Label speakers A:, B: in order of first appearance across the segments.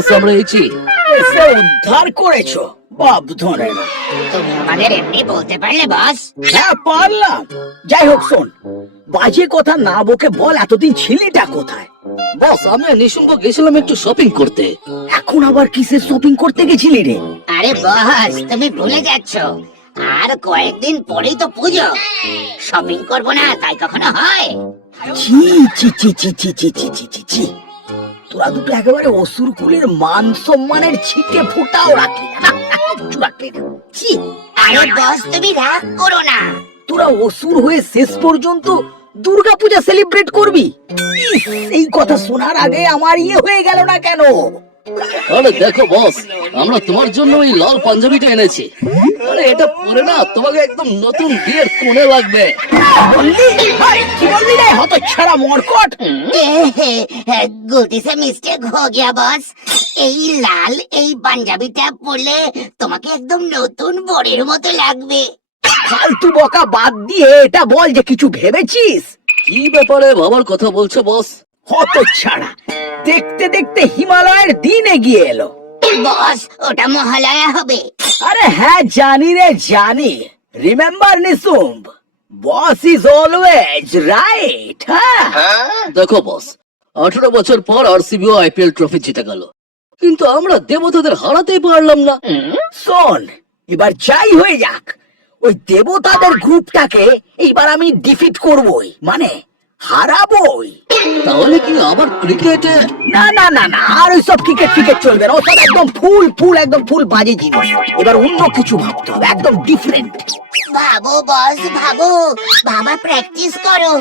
A: বস আমরা এসেছি
B: উদ্ধার করেছ বাপ ধরে না
C: তুমি আমাদের এমনি বলতে পারলে বস
B: হ্যাঁ পারলাম যাই হোক শোন বাজে কথা না বকে বল এতদিন ছিলিটা কোথায়
A: বস আমি আর নিশুম্ভ গেছিলাম একটু শপিং করতে
B: এখন আবার কিসের শপিং করতে গেছিলি রে
C: আরে বস তুমি ভুলে যাচ্ছ আর কয়েকদিন পরেই তো পুজো শপিং করব না তাই কখনো হয়
B: ছি ছি ছি ছি ছি ছি ছি ছি ছি ছি তোরা দুটো একেবারে অসুর কুলের মান সম্মানের ছিটে ফুটাও রাখলি না না, কিচ্ছু রাখলি না ছি।
C: আরে বস তুমি রাগ করো না।
B: তোরা অসুর হয়ে শেষ পর্যন্ত দুর্গা পূজা সেলিব্রেট করবি এই কথা শোনার আগে আমার ইয়ে হয়ে গেল না কেন?
A: আরে দেখো বস আমরা তোমার জন্য এই লাল পাঞ্জাবিটা এনেছি। আরে এটা পরে না তোমাকে একদম নতুন বিয়ের কোণে লাগবে।
B: হত ছাড়া মরকট।
C: সে মিস্টেক হো গিয়া বস। এই লাল এই পাঞ্জাবিটা পরলে তোমাকে একদম নতুন বরের মতো লাগবে।
B: ফালতু বকা বাদ দিয়ে এটা বল যে কিছু ভেবেছিস?
A: কি ব্যাপারে বাবার কথা বলছো বস?
B: হত ছাড়া দেখতে দেখতে হিমালয়ের দিন এগিয়ে এলো।
C: বস ওটা মহালয়া হবে।
B: আরে হ্যাঁ জানি রে জানি। রিমেম্বার নিসুম বস ইজ অলওয়েজ রাইট হ্যাঁ?
A: দেখো বস আঠারো বছর পর আরসিবিও আইপিএল ট্রফি জিতে গেল। কিন্তু আমরা দেবতাদের হারাতেই পারলাম না।
B: শোন এবার যাই হয়ে যাক। ওই দেবতাদের গ্রুপটাকে এইবার আমি ডিফিট করবই। মানে হারাবই।
A: তাহলে কি আবার ক্রিকেটে?
B: না না না না। আর ওই সব ক্রিকেট ক্রিকেট চলবে না। ওসব একদম ফুল ফুল একদম ফুল বাজে জিনিস। এবার অন্য কিছু ভাবতে হবে একদম ডিফারেন্ট
C: ভাবো বস ভাবো। বাবা প্র্যাকটিস করো।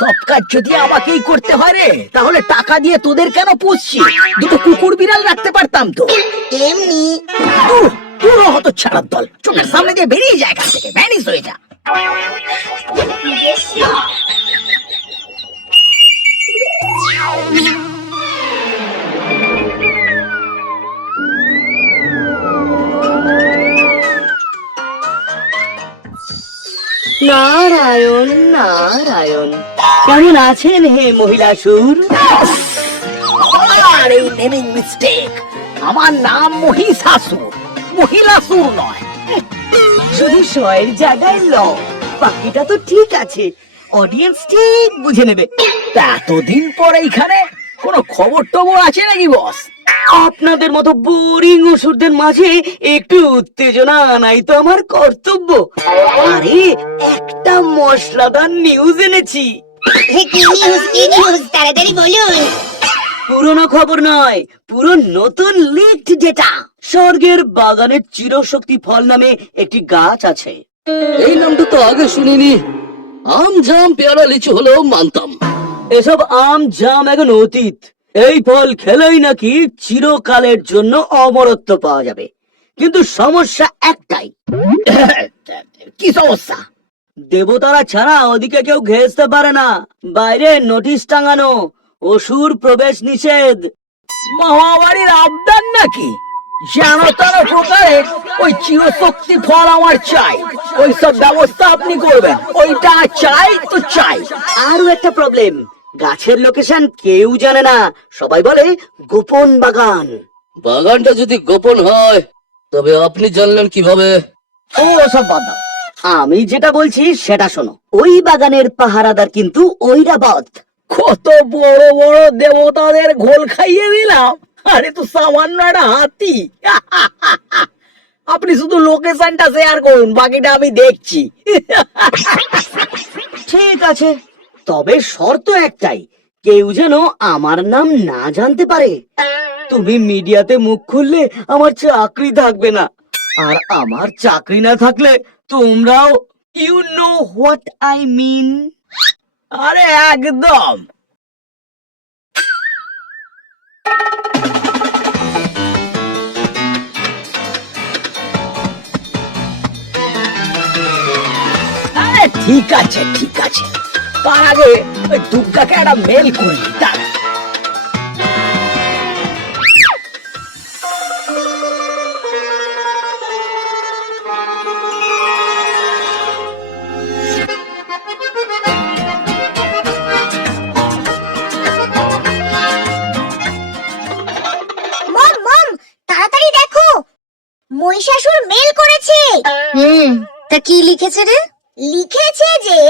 B: সব কাজ যদি আমাকেই করতে হয় রে তাহলে টাকা দিয়ে তোদের কেন পুষছি? দুটো কুকুর বিড়াল রাখতে পারতাম তো।
C: এমনি।
B: পুরো হতো ছাড়ার দল। চোখের সামনে দিয়ে বেরিয়ে যায় এখান থেকে ভ্যানিস হয়ে যা।
D: নারায়ণ নারায়ণ, কেমন আছেন হে মহিলা সুর?
B: আর মিস্টেক আমার নাম মহিষাসুর মহিলাসুর নয়।
D: শুধু শয়ের জায়গায় ল বাকিটা তো ঠিক আছে অডিয়েন্স ঠিক বুঝে নেবে।
B: তা এতদিন পর এইখানে কোনো খবর টবর আছে নাকি বস?
D: আপনাদের মতো বোরিং ওষুধদের মাঝে একটু উত্তেজনা আনাই তো আমার কর্তব্য। আরে একটা মশলাদার নিউজ এনেছি।
C: কি নিউজ কি নিউজ তাড়াতাড়ি বলুন।
D: পুরনো খবর নয় পুরো নতুন লিস্ট ডেটা স্বর্গের বাগানের চিরশক্তি ফল নামে একটি গাছ আছে।
A: এই নামটা তো আগে শুনিনি। আম জাম পেয়ারা লিচু হলেও মানতাম।
D: এসব আম জাম এখন অতীত। এই ফল খেলেই নাকি চিরকালের জন্য অমরত্ব পাওয়া যাবে। কিন্তু সমস্যা একটাই।
B: কি সমস্যা?
D: দেবতারা ছাড়া ওদিকে কেউ ঘেঁচতে পারে না। বাইরে নোটিশ টাঙানো অসুর প্রবেশ নিষেধ।
B: মহামারীর আবদান নাকি? যেন তার প্রকারে ওই চিরশক্তি ফল আমার চাই। ওই সব ব্যবস্থা আপনি করবেন। ওইটা চাই তো চাই।
D: আরও একটা প্রবলেম গাছের লোকেশন কেউ জানে না। সবাই বলে গোপন বাগান।
A: বাগানটা যদি গোপন হয় তবে আপনি জানলেন কীভাবে?
D: ও সব বাদ দাও। আমি যেটা বলছি সেটা শোনো। ওই বাগানের পাহারাদার কিন্তু ঐরাবত।
B: কত বড় বড় দেবতাদের ঘোল খাইয়ে দিলাম। আরে তো সামান্য একটা হাতি। আপনি শুধু লোকেশনটা শেয়ার করুন বাকিটা আমি দেখছি।
D: ঠিক আছে। তবে শর্ত একটাই, কেউ যেন আমার নাম না জানতে পারে। তুমি মিডিয়াতে মুখ খুললে আমার চাকরি থাকবে না। আর আমার চাকরি না থাকলে তোমরাও you know what I mean
B: আরে একদম! ঠিক আছে ঠিক আছে। তার আগে ওই দুর্গাকে একটা মেল করি তার মহিষাসুর মেল করেছে।
E: হুম তা কি লিখেছে রে? লিখেছে যে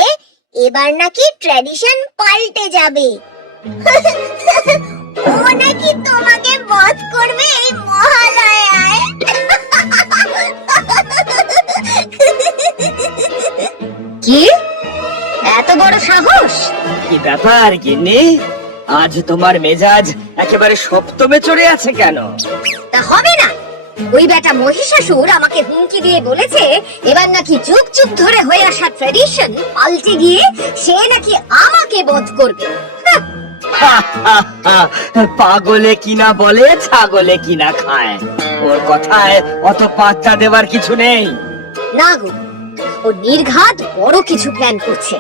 E: এবার নাকি ট্র্যাডিশন পাল্টে যাবে। ও নাকি তোমাকে বধ করবে এই মহালয়ায়। কি? এত বড় সাহস?
D: কি ব্যাপার গিন্নি? আজ তোমার মেজাজ একেবারে সপ্তমে চড়ে আছে কেন?
E: তা হবে না। ওই বেটা মহিষাসুর আমাকে হুমকি দিয়ে বলেছে এবার নাকি যুগ যুগ ধরে হয়ে আসা ট্রেডিশন পাল্টে গিয়ে সে নাকি আমাকে বধ করবে।
D: পাগলে কিনা বলে ছাগলে কিনা খায়। ওর কথায় অত পাত্তা দেওয়ার কিছু নেই।
E: না গো ও নির্ঘাত বড় কিছু প্ল্যান করছে।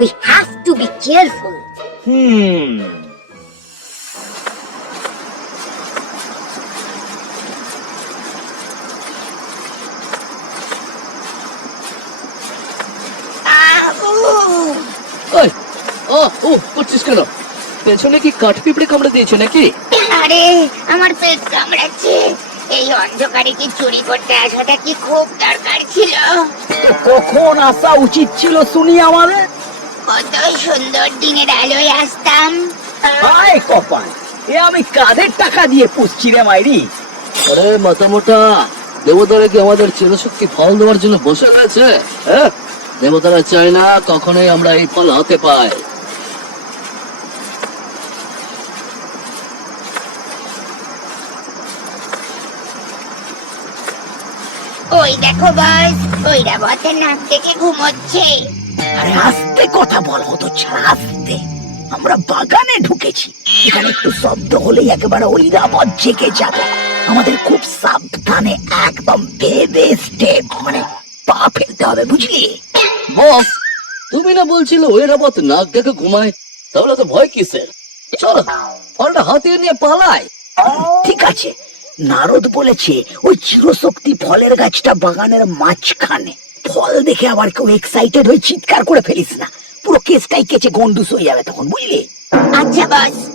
E: We have to be careful
D: hmm
A: ওই ও ও করছিস কেন? পেছনে কি কাঠ পিঁপড়ে কামড়ে দিয়েছে নাকি?
C: আরে আমার পেট কামড়াচ্ছে। এই অন্ধকারে কি চুরি করতে আসাটা কি খুব দরকার ছিল?
B: তো কখন আসা উচিত ছিল শুনি আমাদের
C: কত সুন্দর দিনের আলোয় আসতাম।
B: আয় কপাল এ আমি কাদের টাকা দিয়ে পুষছি রে মাইরি?
A: আরে মাথা মোটা দেবতারা কি আমাদের চিরশক্তি ফল দেওয়ার জন্য বসে রয়েছে? হ্যাঁ দেবতারা চায় না কখনোই আমরা এই ফল হাতে পাই।
C: ওই দেখো বস ওইরা বতের নাক থেকে ঘুমোচ্ছে
B: আরে আস্তে কথা বল হতো ছাড়া আস্তে। আমরা বাগানে ঢুকেছি। এখানে একটু শব্দ হলেই একেবারে ঐরাবত জেগে যাবে। আমাদের খুব সাবধানে একদম ভেবে স্টেপ মানে পা ফেলতে হবে বুঝলি?
A: বস তুমি না বলছিলে ওই রাবত নাক দেখে ঘুমায়? তাহলে তো ভয় কিসের? চলো ফলটা হাতে নিয়ে পালায়
B: ঠিক আছে নারদ বলেছে, ওই চিরশক্তি ফলের গাছটা বাগানের মাঝখানে। ফল দেখে আবার কেউ এক্সাইটেড হয়ে চিৎকার করে ফেলিস না। পুরো কেসটাই কেচে গন্ডুস হয়ে যাবে তখন, বুঝলি?
C: আচ্ছা বস।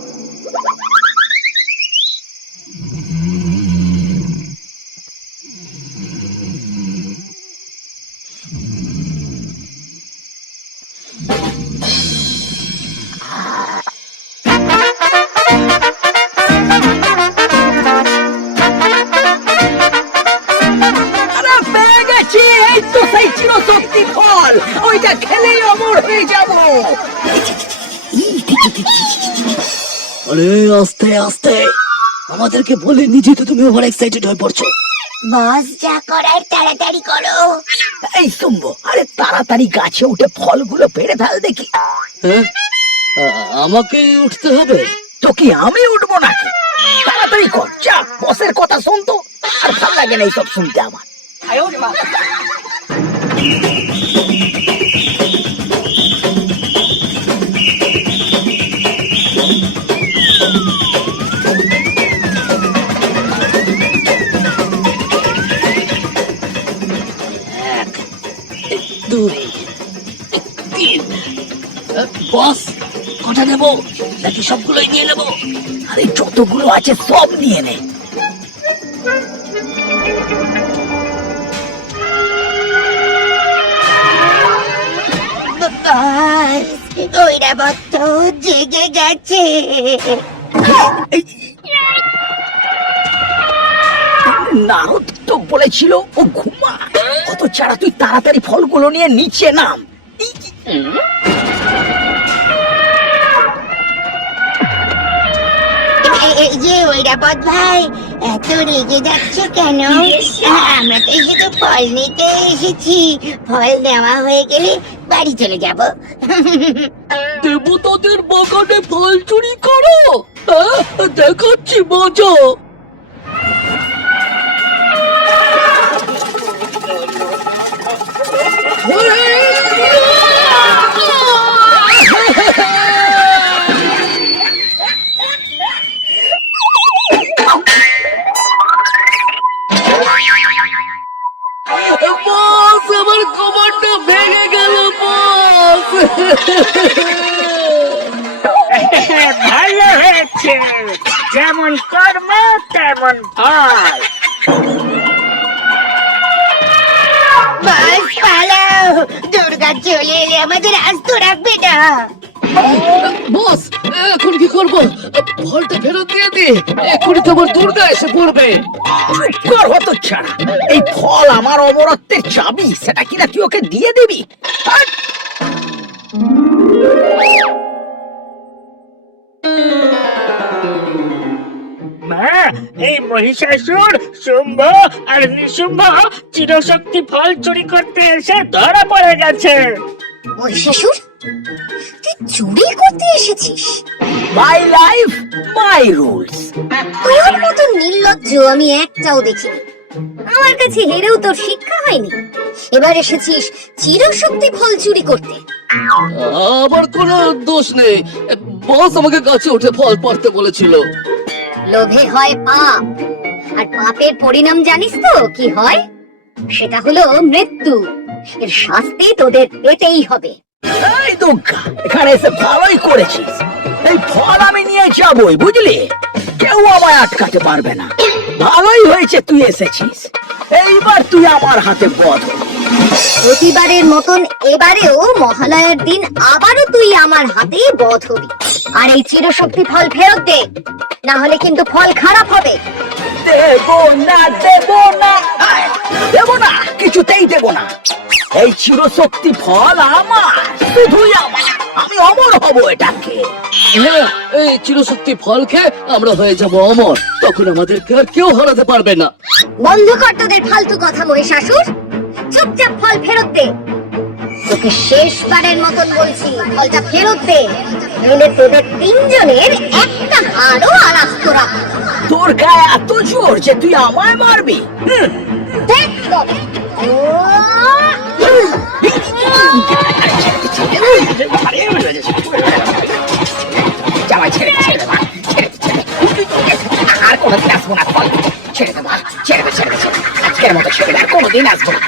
B: আরে
A: আস্তে আস্তে। আমাদেরকে বলে নিজে তো তুমি ওভার এক্সাইটেড হয়ে পড়ছো।
C: বস যা করার তাড়াতাড়ি করো।
B: এই শুনব আরে তাড়াতাড়ি গাছে উঠে ফলগুলো পেড়ে ফেল দেখি।
A: হ্যাঁ? আমাকে উঠতে হবে?
B: তো কি আমি উঠবো নাকি? তাড়াতাড়ি কর যা বসের কথা শুন তো। আর ভালো লাগে না এইসব শুনতে আমার।
A: নাকি সবগুলোই নিয়ে নেব।
B: আরে যতগুলো আছে, সব নিয়ে নে।
C: ওইরা জেগে গেছে
B: নারদ তো বলেছিল ও ঘুমা কত ছাড়া তুই তাড়াতাড়ি ফলগুলো নিয়ে নিচে নাম।
C: এই যে ওইরাবত ভাই এত রেগে যাচ্ছ কেন? আমরা তো শুধু ফল নিতে এসেছি। ফল নেওয়া হয়ে গেলে বাড়ি চলে যাব।
A: দেবতাদের বাগানে ফল চুরি করো? দেখাচ্ছি মজা। বস
F: ভালো হয়েছে। যেমন কর্ম তেমন ফল।
C: বাস পালাও। দুর্গা চলে এলে আমাদের আস্ত রাখবে না।
A: বস এখন কি করব? ফলটা ফেরত দিয়ে দি। এখনই তো আমার দুর্গা এসে পড়বে।
B: চুপ কর হতো ছাড়া এই ফল আমার অমরত্বের চাবি সেটা কিনা তুই ওকে দিয়ে দিবি!
F: মা এই মহিষাসুর শুম্ভ আর নিশুম্ভ চিরশক্তি ফল চুরি করতে এসে ধরা পড়ে গেছে।
E: মহিষাসুর তুই চুরি করতে এসেছিস?
B: মাই লাইফ মাই রুলস
E: তোর মতো নির্লজ্জ আমি একটাও দেখিনি। আমার কাছে হেরেও তোর শিক্ষা হয়নি। এবার এসেছিস চিরশক্তি ফল চুরি করতে।
A: আমার কোনো দোষ নেই। বস আমাকে গাছে উঠে ফল পড়তে বলেছিল।
E: লোভে হয় পাপ। আর পাপের পরিণাম জানিস তো কি হয়? সেটা হলো মৃত্যু। এর শাস্তি তোদের পেতেই হবে।
B: এই দুর্গা এখানে এসে ভালোই করেছিস। এই ফল আমি নিয়ে যাবই বুঝলি? কেউ আমায় আটকাতে পারবে না। ভালোই হয়েছে, তুই এসেছিস। এইবার তুই আমার হাতে বধ
E: প্রতিবারের মতন এবারেও মহালয়ার দিন আবারও তুই আমার হাতে বধ হবি। আর এই চিরশক্তি ফল ফেরত দে, না হলে কিন্তু ফল খারাপ হবে।
B: দেবো না দেবো না। দেবো না কিছুতেই দেবো না। এই চিরশক্তি ফল আমার শুধুই আমার। আমি অমর হব এটাকে।
A: হ্যাঁ এই চিরশক্তি ফল খেয়ে আমরা হয়ে যাব অমর। তখন আমাদেরকে আর কেউ হারাতে পারবে না।
E: বন্ধ কর তোদের ফালতু কথা মহিষাসুর। চুপচাপ ফল ফেরত দে। তোকে শেষবারের মতন বলছি ফলটা ফেরত দে। নইলে তোদের তিনজনের একটা হাড়ও আলাস্ত রাখ
B: তোর গায়ে এত জোর যে তুই আমায় মারবি। আর কোনোদিন আসব না ফল ছেড়ে দে, মা, ছেড়ে দে, ছেড়ে দে, আজকের মতো ছেড়ে দে, আর কোনোদিন আসব না।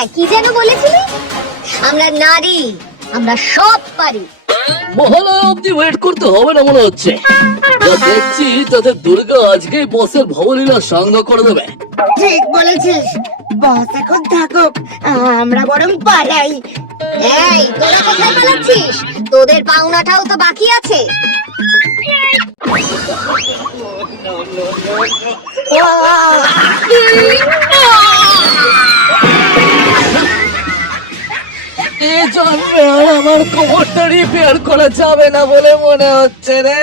E: হ্যাঁ কি যেন বলেছিলি? আমরা নারী আমরা সব পারি।
A: মহালয়া অব্দি ওয়েট করতে হবে না মনে হচ্ছে। যা দেখছি তাতে দুর্গা আজকেই বসের ভবলীলা সাঙ্গ করে দেবে।
C: ঠিক বলেছিস বস এখন থাকুক আমরা বরং পালাই।
E: এই তোরা কোথায় পালাচ্ছিস? তোদের পাওনাটাও তো বাকি আছে।
A: এ আর আমার কোমরটা রিপেয়ার করা যাবে না বলে মনে হচ্ছে রে।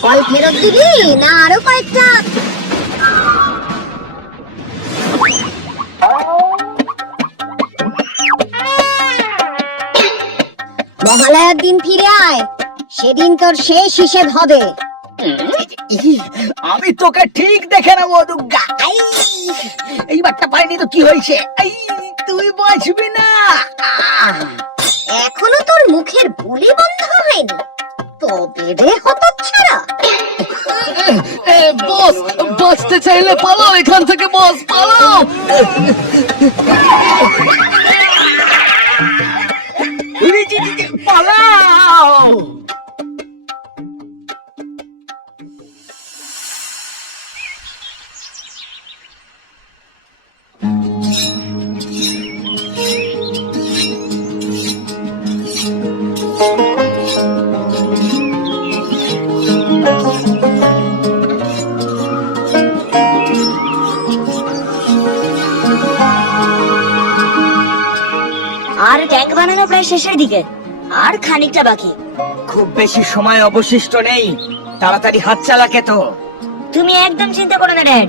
E: ফল ফেরত দিবি? না আরও কয়েকটা। মহালয়ার দিন ফিরে আয়। সেদিন তোর শেষ হিসেব হবে।
B: আমি তোকে ঠিক দেখে নেব দুর্গা। এইবারটা পাইনি তো কি হয়েছে? এই, তুই বাঁচবি না!
E: এখনও তোর মুখের বুলি বন্ধ হয়নি। তবে রে হতচ্ছাড়া
A: এ বস বাঁচতে চাইলে পালাও এখান থেকে বস পালাও।
B: পালাও।
G: শেষের দিকে। আর খানিকটা বাকি।
B: খুব বেশি সময় অবশিষ্ট নেই। তাড়াতাড়ি হাত চালাকে তো।
G: তুমি একদম চিন্তা করো না ড্যাড।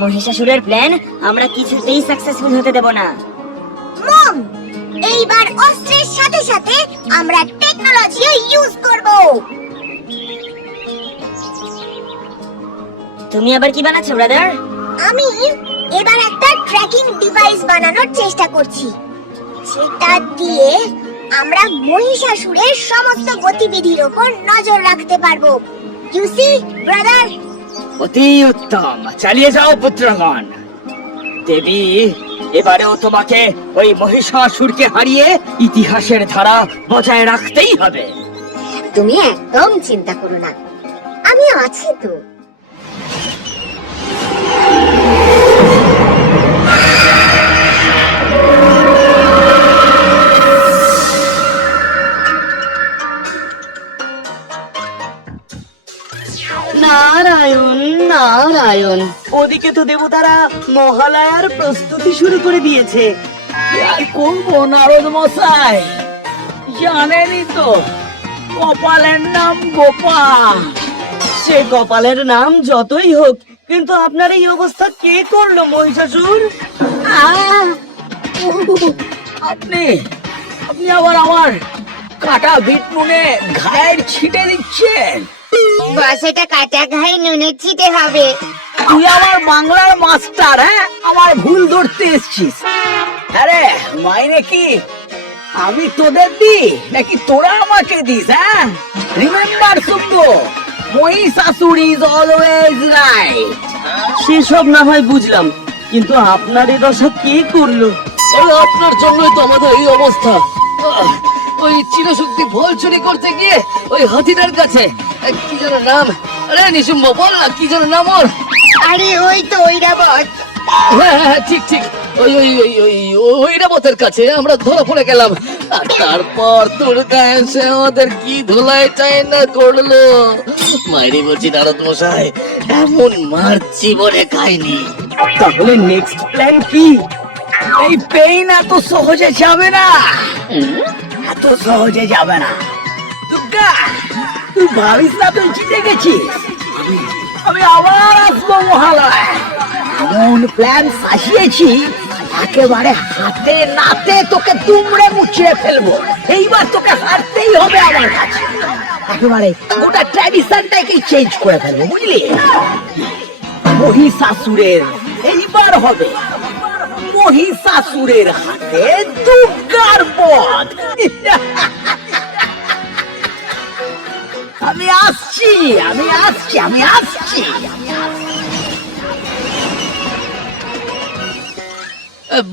G: মহিষাসুরের প্ল্যান আমরা কিছুতেই সাকসেসফুল হতে দেব না।
E: মম এইবার অস্ত্রের সাথে সাথে আমরা টেকনোলজিও ইউজ করব।
G: তুমি আবার কি বানাচ্ছো ব্রাদার?
E: আমি এবার একটা ট্র্যাকিং ডিভাইস বানানোর চেষ্টা করছি। সেটা দিয়ে আমরা মহিষাসুরের সমস্ত গতিবিধির উপর নজর রাখতে পারব। ইউ সি ব্রাদার
B: অতি উত্তম চালিয়ে যাও পুত্রগণ। দেবী এবারেও তোমাকে ওই মহিষাসুরকে হারিয়ে ইতিহাসের ধারা বজায় রাখতেই হবে।
E: তুমি একদম চিন্তা করো না। আমি আছি তো।
B: নারায়ণ। ওদিকে তো দেবতারা মহালয়ার প্রস্তুতি শুরু করে দিয়েছে। আর করব নারদ মশাই? জানেনই তো কপালের নাম গোপাল। সে কপালের নাম যতই হোক কিন্তু আপনার এই অবস্থা কে করল মহিষাসুর! আপনি আপনি আবার আমার কাটা বিট নুনে ঘায়ের ছিটে দিচ্ছেন।
C: বস এটা কাটা ঘায়ে নুনের ছিটে হবে।
B: তুই আমার বাংলার মাস্টার হ্যাঁ? আমার ভুল ধরতে এসছিস। আরে মাইনে কি? আমি তোদের দি নাকি তোরা আমাকে দিস হ্যাঁ? রিমেম্বার শুনব। মহিষাসুর ইজ অলওয়েজ রাইট সেসব না হয় বুঝলাম কিন্তু আপনার এ দশা কে করল?
A: আরে আপনার জন্যই তো আমাদের এই অবস্থা। ওই চিরশক্তি ফল চুরি করতে গিয়ে ওই হাতিটার কাছে। কি যেন নাম? আরে নিশুম্ভ বল না কি যেন নাম ওর?
C: আরে ওই তো ঐরাবত।
A: হ্যাঁ হ্যাঁ, হ্যাঁ ঠিক ঠিক। ওই ওই ওই ওই ওই রাবতের কাছে আমরা ধরা পড়ে গেলাম। আর তারপর দুর্গা এসে ওদের কি ধুলাই চাই না করল? মাইরি বলছি নারদ মশাই এমন মার জীবনে খাইনি।
B: তাহলে নেক্সট প্ল্যান কি? এই পেইন এত সহজে যাবে না। এত সহজে যাবে না। দুর্গা, তুই ভাবিস না তুই জিতে গেছিস? আমি- আবার আসব মহালয়। এমন প্ল্যান সাজিয়েছি, একেবারে হাতে নাতে তোকে দুমড়ে মুচিয়ে ফেলব। এইবার তোকে হারতেই হবে আমার কাছে। একেবারে গোটা ট্র্যাডিশনটাকে চেঞ্জ করে ফেলব, বুঝলি? মহিষাসুরের এইবার হবে। মহিষাসুরের হাতে দুর্গার বধ আমি আসছি আমি আসছি আমি আসছি।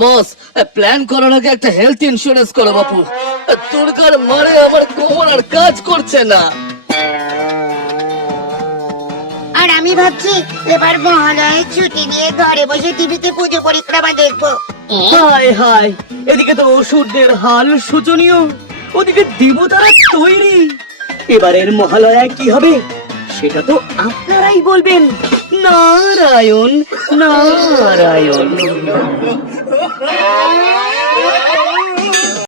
A: বস প্ল্যান করার আগে একটা হেলথ ইন্স্যুরেন্স করো, বাপু। দুর্গার মারে আমার কোমর আর কাজ করছে না।
C: আমি ভাবছি এবার মহালয়ের ছুটি নিয়ে ঘরে বসে টিভিতে পুজো পরিক্রমা দেখব।
B: হায় হায় এদিকে তো অসুরদের হাল শোচনীয় ওদিকে দেবতারা তৈরি। এবারের মহালয়ায় কি হবে সেটা তো আপনারাই বলবেন। নারায়ণ নারায়ণ।